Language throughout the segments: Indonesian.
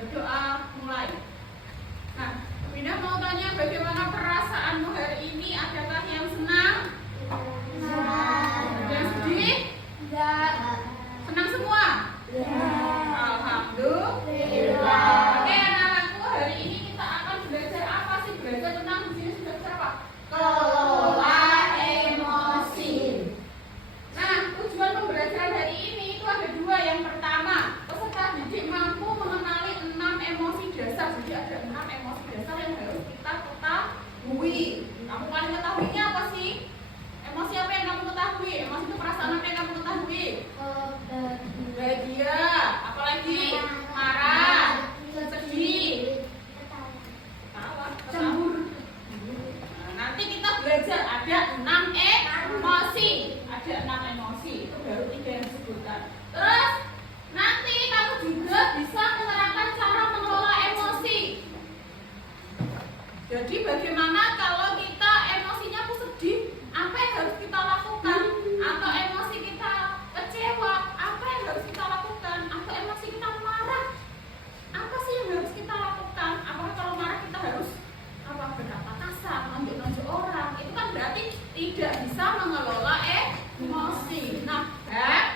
Berdoa mulai. Nah, Winda mau tanya bagaimana perasaanmu hari ini? Adakah yang senang? Yang sedih? Senang semua? Alhamdulillah. Oke, anak-anakku, hari ini kita akan belajar apa sih? Belajar tentang di sini sudah belajar apa? Kelola emosi. Nah, tujuan pembelajaran hari ini itu ada dua. Yang pertama, peserta didik mampu mengenali 6 emosi dasar. Jadi ada 6 emosi dasar yang harus kita ketahui. Kamu paling ketahuinya apa sih? Emosi apa yang kamu ketahui? Emosi itu perasaan apa yang kamu ketahui? Bahagia, apalagi marah, sedih, cemburu. Nah, nanti kita belajar ada 6 emosi. Ada 6 emosi, itu baru 3 yang disebutkan. Terus nanti kamu juga bisa menerapkan cara mengelola emosi. Jadi bagaimana kalau kita emosinya tuh sedih, apa yang harus kita lakukan? Atau emosi kita kecewa, apa yang harus kita lakukan? Atau emosi kita marah, apa sih yang harus kita lakukan? Apakah kalau marah kita harus berkata kasar, nunjuk-nunjuk orang? Itu kan berarti tidak bisa mengelola emosi. Nah, siap?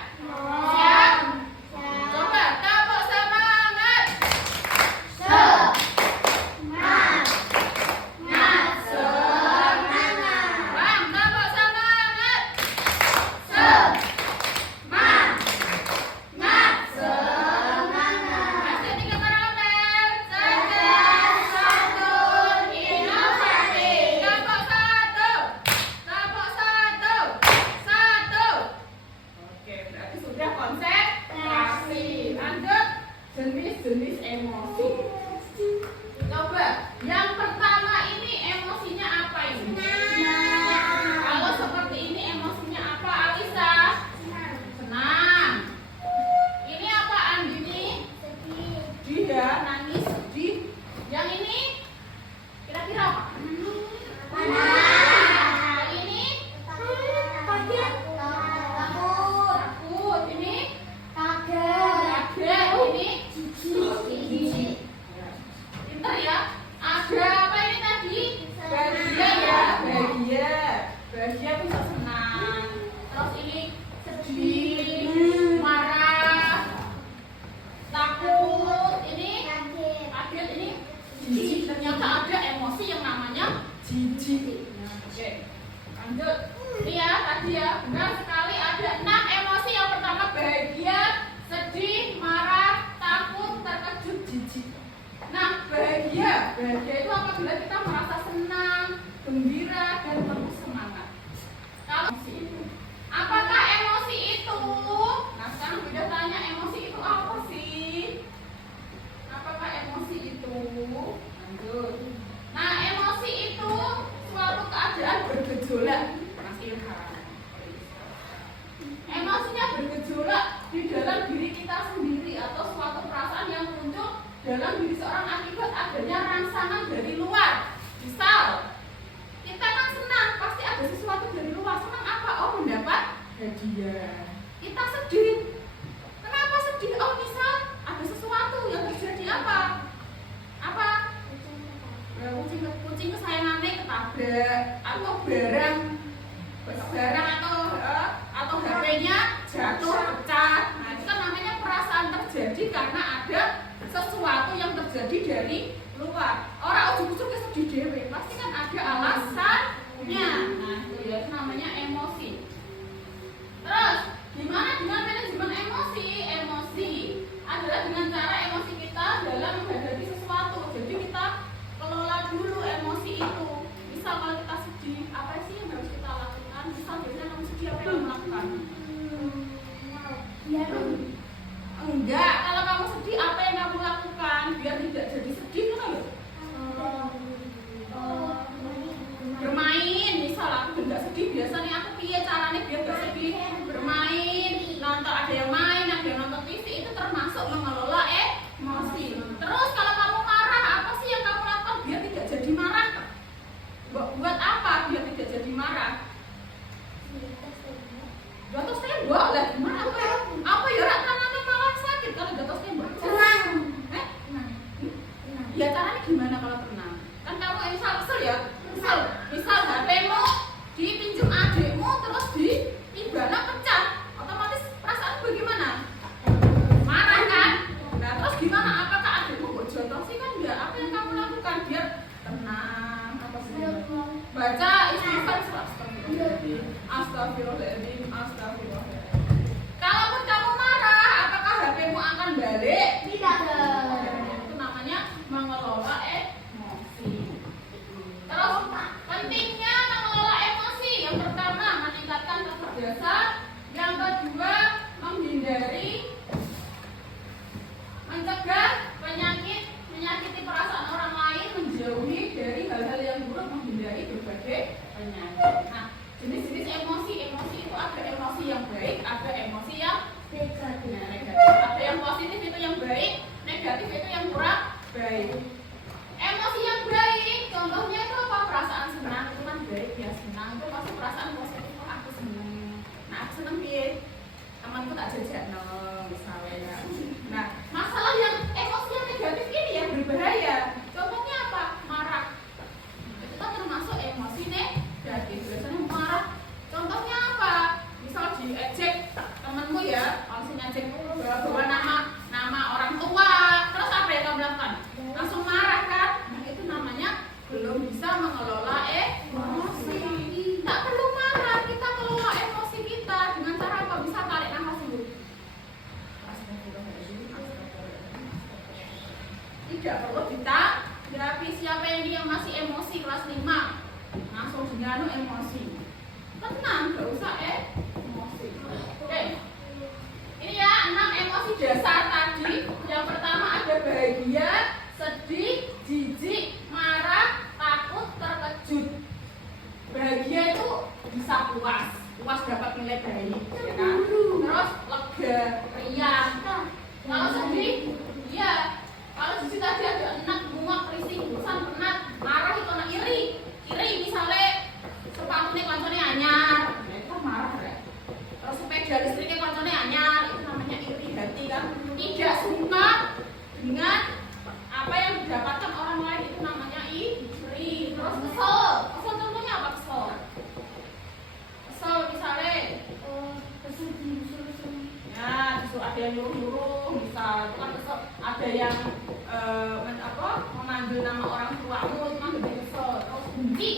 Coba tepuk semangat. Bang, tepuk semangat. Masih 3 karakter. Cerdas, santun, inovatif. Tepuk 1. Oke, berarti sudah konsentrasi. Lanjut, jenis-jenis emosi. Coba, yang pertama ini emosinya apa ini? Kalau seperti ini emosinya apa, Alisa? Senang. Ini apa, Andini? Sedih ya, nangis, sedih. Yang ini kira-kira apa? Yang ini takut. Ini kaget. Ini jijik. Pinter ya. Ada apa ini tadi? Bahagia ya, bahagia bisa senang. Terus ini sedih, marah, takut. Ini kaget. Ini jijik. Ternyata ada emosi yang namanya jijik. Oke, lanjut. Ini ya tadi ya, benar sekali ada 6 emosi. Yang pertama bahagia, sedih, marah, takut, terkejut, jijik. Nah, bahagia itu apabila kita merasa senang, gembira, dan penuh semangat. Kalau emosi itu, apakah emosi itu? Nah, sekarang udah tanya emosi itu apa sih? Apakah emosi itu? Lanjut. Nah, emosi itu suatu keadaan bergejolak. Mas Ilham. Emosinya bergejolak di dalam diri kita sendiri atau suatu perasaan yang muncul dalam diri seorang akibat adanya rangsangan dari luar. Misal, kita kan senang, pasti ada sesuatu dari luar. Senang apa? Oh, mendapat hadiah. Kita sedih. Kenapa sedih? Oh, misal ada sesuatu yang terjadi apa? Kucing kesayangannya ketabrak, atau barang atau HP-nya jatuh, pecah. Nah, itu kan namanya perasaan terjadi karena ada sesuatu yang terjadi dari luar. Orang ujuk-ujuk sedih dewe, pasti kan ada alasannya. Nah, itu ya namanya emosi. Terus, gimana dengan manajemen emosi? Emosi adalah dengan cara emosi kita dalam menghadapi sesuatu. Jadi kita kelola dulu emosi itu. Misal kalau kita sedih, apa sih yang harus kita lakukan? Misal biasanya kamu sedih, apa yang kamu lakukan? Enggak, kalau kamu sedih apa yang kamu lakukan biar tidak jadi sedih kan loh? Ya caranya gimana kalau tenang? Kan kamu misal kesel ya, misal HP-mu dipinjam adikmu terus tiba-tiba pecah, otomatis perasaan bagaimana? Marah kan? Nah terus gimana? Apakah adikmu bojotos sih kan enggak? Apa yang kamu lakukan biar tenang? Apa sih? Baca istighfar astagfirullahaladzim. Kalaupun kamu marah, apakah HP-mu akan balik? Tidak. Itu namanya mengelola emosi. Terus pentingnya mengelola emosi. Yang pertama meningkatkan kecerdasan. Yang kedua mencegah penyakit menyakiti perasaan orang lain, menjauhi dari hal-hal yang buruk, menghindari berbagai penyakit. Nah, jenis-jenis emosi itu ada emosi yang baik, ada emosi yang negatif. Ada yang positif itu yang baik, negatif itu yang kurang baik. Emosi yang baik, contohnya itu apa? Perasaan senang itu kan baik ya, senang itu pasti perasaan positif. Oh, aku senang. Nah, aku senang piye? Temanku tak jajak no, misalnya ya. Nah, masalah yang emosi yang negatif ini yang berbahaya. Contohnya apa? Marah. Itu kan termasuk emosi negatif. Biasanya marah. Contohnya apa? Misal diejek temanmu ya, langsung ngejek bawa nama orang tua. Terus apa yang kamu lakukan? Langsung marah kan? Nah, itu namanya belum bisa mengelola emosi. Tak perlu marah, kita kelola emosi kita dengan cara apa? Bisa tarik nafas dulu. Tidak perlu ditanggapi. Siapa yang masih emosi kelas 5 langsung dinyanu emosi. Tenang, gak usah emosi. Oke. Ini ya 6 emosi dasar tadi. Yang pertama ada bahagia, sedih, jijik, marah, takut, terkejut. Bahagia itu bisa puas dapat nilai baik, ya kan? Terus lega, riang. Kalau sedih, iya. Kalau jijik tadi ada enak, muak, risih, bosan, penat, marah itu anak iri misalnya sepatunya koncone anyar, ya itu kan marah ya. Terus sepeda listriknya koncone anyar, itu namanya iri hati kan. Tidak suka dengan apa yang didapatkan orang lain, itu namanya iri. Terus kesel contohnya apa? Kesel misalnya ya justru ada yang nyuruh misal itu kan kesel. Ada yang memanggil nama orang tuamu, itu kan lebih kesel. Terus benci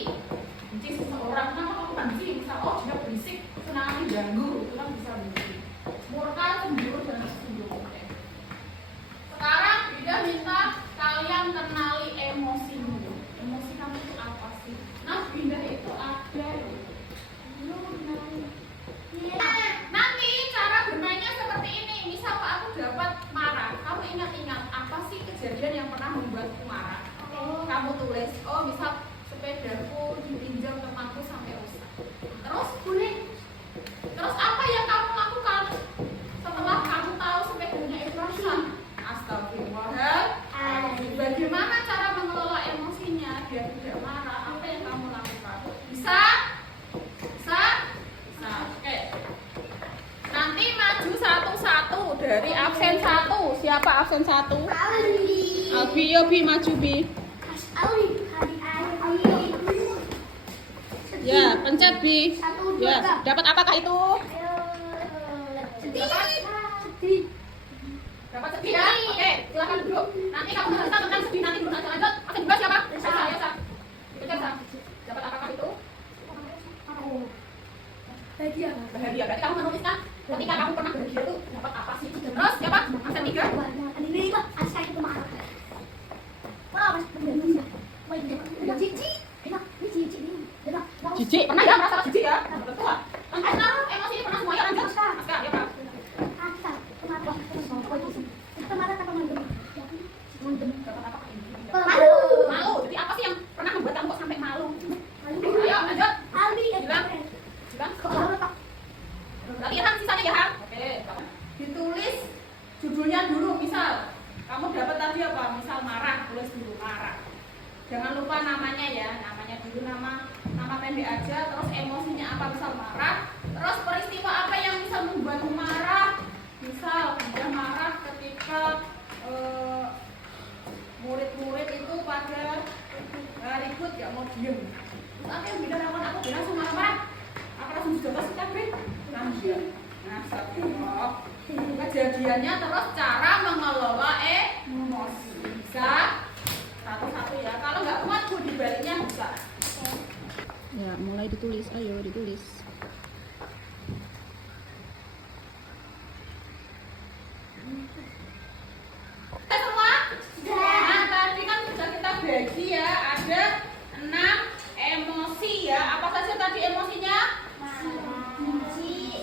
seseorang, kenapa kamu benci? Misal dia berisik, senang diganggu, itu kan bisa benci. Murka, cemburu dan tersinggung. Sekarang Bida minta kalian kenali emosimu. Emosi kamu itu apa sih? Nah, Bida itu ada. Nanti cara bermainnya seperti ini. Misal aku dapat marah, kamu ingat-ingat apa sih kejadian yang pernah membuatku marah? Kamu tulis. Oh, misal sepedaku dipinjam temanku sampai rusak. Terus apa yang kamu lakukan setelah kamu tahu sepedanya itu rusak? Astagfirullahaladzim. Bagaimana cara mengelola emosinya biar tidak marah? Apa yang kamu lakukan? Bisa? Oke. Nanti maju satu-satu dari absen 1. Siapa absen 1? Albi, yo Bi, maju Bi. Ya, pencet Bi. Ya, dapat apakah itu? Dapat sedih ya? Oke, silakan duduk. Nanti kamu cerita tentang sedih, nanti belum lanjut. Absen 2 siapa? Saya. Dipencet, Sa. Dapat apakah itu? Bahagia. Berarti kamu menuliskan ketika kamu pernah bahagia itu dapat apa sih? Terus siapa? Absen 3. Jijik, pernah ya merasa jijik ya? Betul lah. Emosi ini pernah semuanya lanjut. Aska, ya Pak. Malu. Jadi apa sih yang pernah membuat kamu kok sampai malu? Ayo lanjut. Bilang. Berarti ya sisanya ya. Oke. Ditulis judulnya dulu. Misal kamu dapat tadi apa? Misal marah, tulis dulu marah. Jangan lupa namanya ya. Namanya dulu nama pendek aja. Terus emosinya apa? Misal marah. Terus peristiwa apa yang bisa membuatmu marah? Misal dia marah ketika murid-murid Jadi langsung marah-marah. Apa langsung dicoba sih kan, Bri? Lanjut. Nah, stop. Kejadiannya terus cara mengelola emosi. Bisa satu-satu ya. Kalau nggak kuat, budi baliknya bisa. Ya, mulai ditulis. Ayo ditulis. Semua? Nah, tadi kan sudah kita bagi ya. Ada 6 emosi ya. Apa saja tadi emosinya?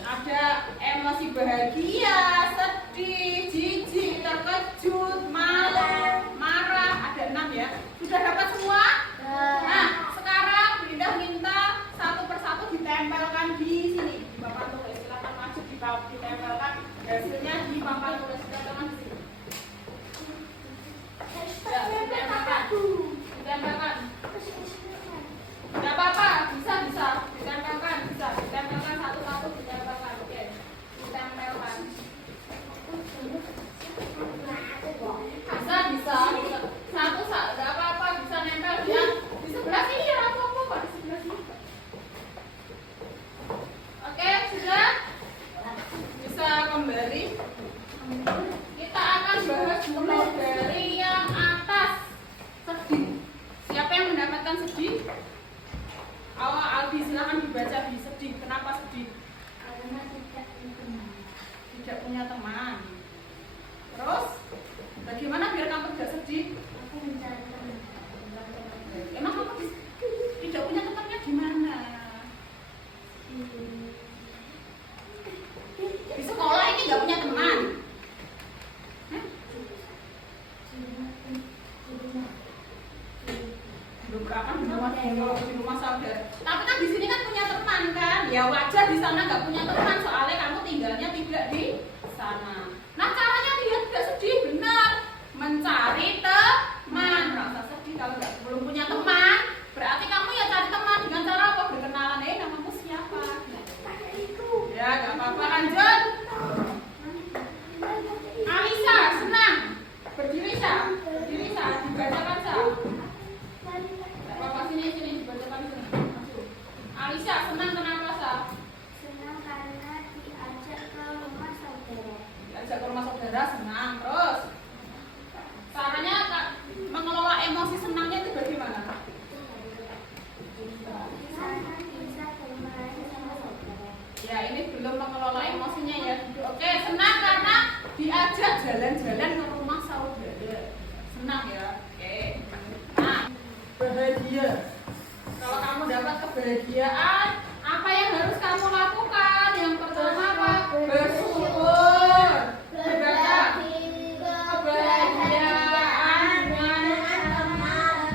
Ada emosi bahagia, sedih, jijik, terkejut, malu, marah. Ada 6 ya. Sudah dapat semua? Nah, sekarang Brinda minta satu persatu ditempelkan di sini di papan tulis. Silakan maju ditempelkan hasilnya di papan tulis. Silakan di sini. Ya, ditempelkan. Tidak apa-apa, bisa ditempelkan, ditempelkan satu-satu, ditempelkan. Oke, ditempelkan. Bisa. Satu, tidak apa-apa, bisa nempel dia di sebelah sini ya, apa-apa kok di sebelah sini. Oke, sudah bisa kembali. Kita akan bahas dulu dari yang atas, sedih. Siapa yang mendapatkan sedih? Aldi, silakan dibaca di sedih. Kenapa sedih? Karena Tidak punya teman. Terus, bagaimana biar kamu tidak sedih? aku mencari teman. Emang kamu tidak punya temannya gimana? Di sekolah ini nggak punya teman. Beberapa di rumah saudara. Tapi kan di sini kan punya teman kan? Ya wajar di sana nggak punya teman soalnya kamu tinggalnya tidak di sana. Nah caranya dia tidak sedih benar, mencari teman. Rasa sedih kalau belum punya teman, berarti kamu ya cari teman dengan cara apa? Berkenalan. Namamu siapa? Ya nggak apa-apa, lanjut. Alisa senang berdiri Sa, dibacakan Sa. Bapak sini dibacakan sini. Alisa senang kenapa Sa? Senang karena diajak ke rumah saudara. Diajak ke rumah saudara senang. Terus caranya mengelola emosi senangnya itu bagaimana? Di sana bisa bermain sama saudara. Ya ini belum mengelola emosinya ya. Oke, senang karena diajak jalan-jalan ke rumah saudara. Senang ya. Oke. Nah, bahagia. Kalau kamu dapat kebahagiaan, apa yang harus kamu lakukan? Yang pertama apa? Bersyukur. Dibaca. Kebahagiaan dengan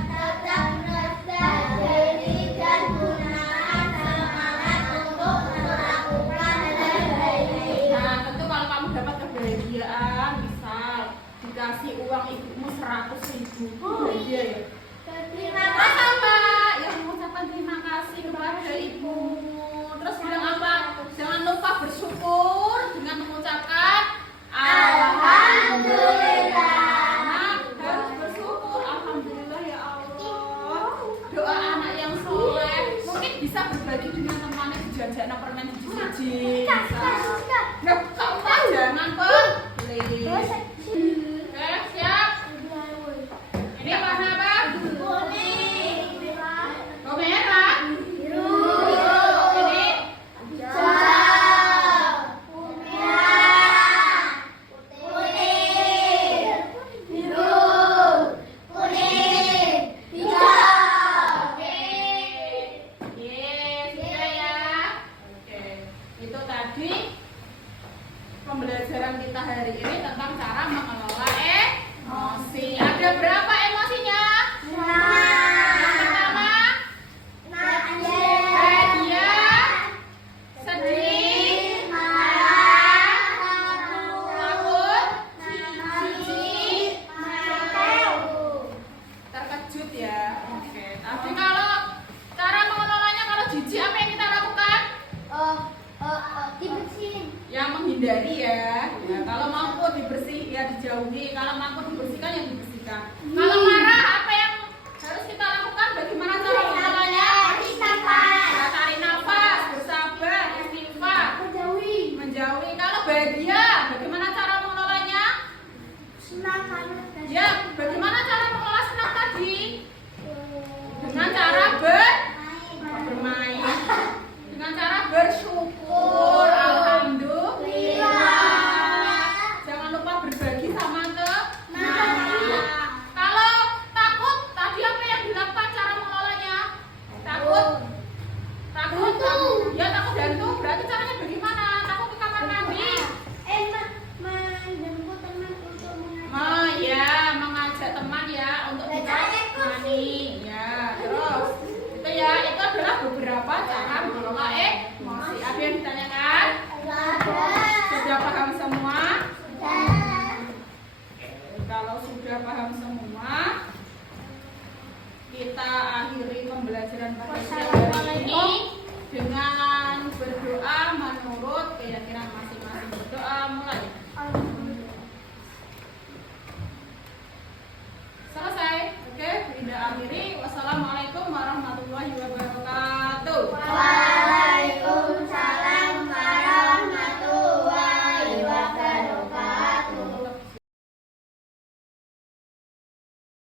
Tetap rendah diri dan gunakan semangat untuk melakukan hal baik. Nah, tentu kalau kamu dapat kebahagiaan, misal dikasih uang ibumu 100.000, bahagia ya. Terima Terus kasih. apa? Yang mengucapkan terima kasih kepada ibu. Terus bilang apa? Jangan lupa bersyukur dengan mengucapkan Alhamdulillah.